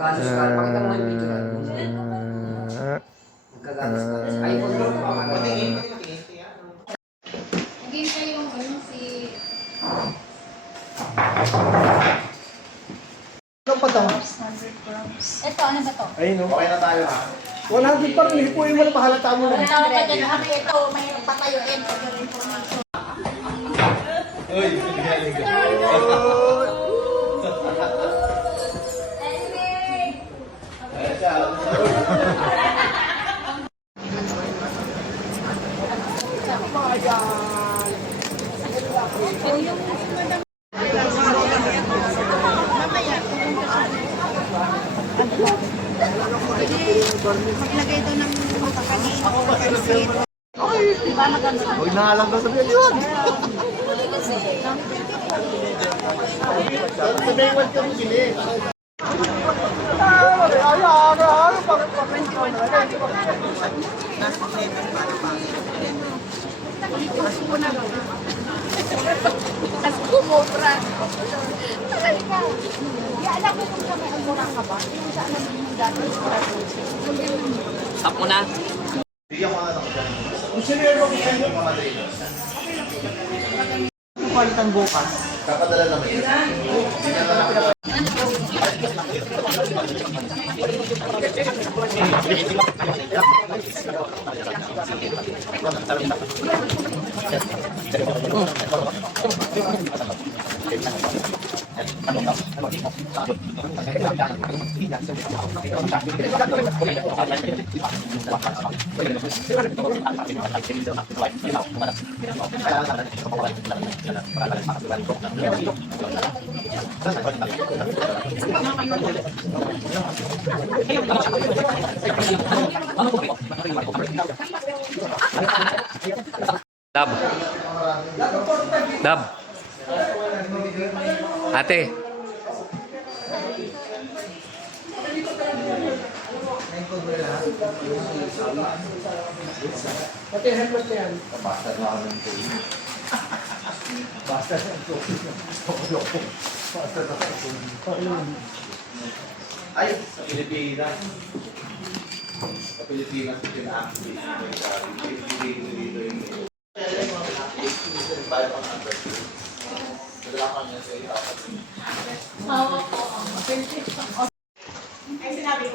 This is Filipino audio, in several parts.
Magkaganos ka. Pakita mo yung picture. Magkaganos ka. iPhone mo pa. Patingin. Naghihintay yung ano si... Ano pa to? 100 grams. Ito, ano ba to? Ayun no. Okay na tayo ha. 100 pa rin. Hipuin mo na pahalata mo na. Wala ka dyan. Ano ito? May patayuin. Pag information. Uy, Maglagay ito ng makakanina o pansit. Diba maganda? huwag na alam ka sabihin yun. Sabihin mo ka bumili. As kumobra. Ay ka. Di alam mo kung kami ang murang ka ba? Yung saan naman yung dati. Stop mo na. Bigyan ko na ako dyan. Gusto niyo yung Bigyan ko mga Madrid. palitan bukas. Kapadala naman yun. Bigyan ko na. Dab. Dab. Ate. Pati helmet na yan. Basta na ako ng tuloy. Basta na ang tuloy. Basta na ang tuloy. Ay, sa Pilipinas. Sa Pilipinas, pina-activate. Dito yung...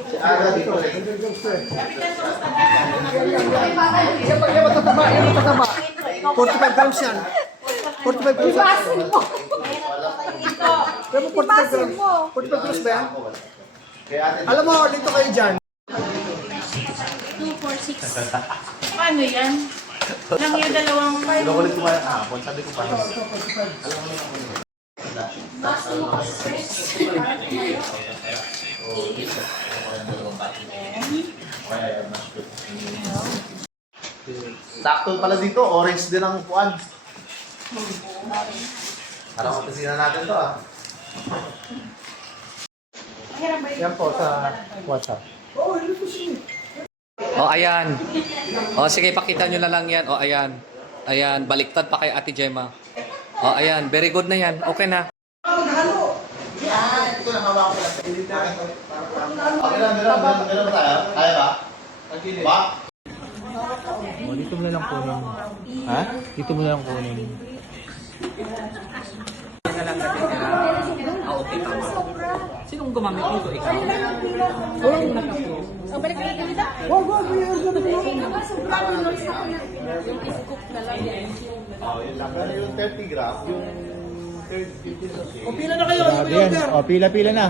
Si Aga dito rin. Yan matataba. 45 grams yan. 45 grams. Ibasin mo. Pero 45 grams. 45 grams ba yan? Kaya ate, Alam mo, dito kayo dyan. 2, 4, 6. Paano yan? Lang yung dalawang sino ko ulit kumain kahapon, sabi ko pa. Sakto pala dito, orange din ang kuan. Parang opisina natin to ah. Yan po sa WhatsApp. O, ayan. O, sige, pakita nyo na lang yan. O, ayan. Ayan, baliktad pa kay Ate Gemma. O, ayan. Very good na yan. Okay na. Ito na hawak ko lang. Okay lang, meron ba tayo? Kaya ba? Ba? O, dito mo na lang kunin. Ha? Dito mo na lang kunin. Okay, tama. Sinong gumamit nito? Ikaw? Ang balik na dito. Oh, yun lang. Pero yung 30 grams, yung 30. O pila na kayo. Grabe yan. O, pila-pila na.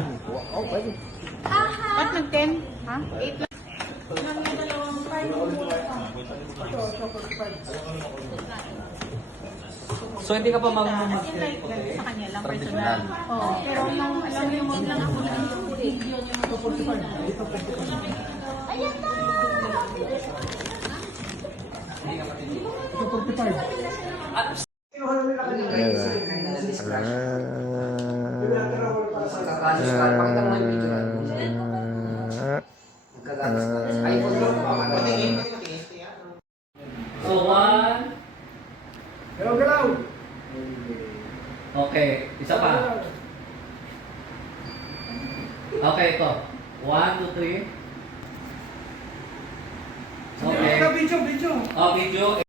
At nag-10? Ha? 8 lang. Lang yung dalawang 5. So, hindi ka pa As in like, sa kanya lang, personal. Oo. Pero nung alam yung wag lang ako ng video niya mag-45. Ayan na! Magkaganos ka. Pakita mo yung picture. Magkaganos ka. iPhone mo pa. Patingin. So, 1. Galaw. Okay. Isa pa. Okay, ito. 1, 2, 3. Okay. Video. Oh, video.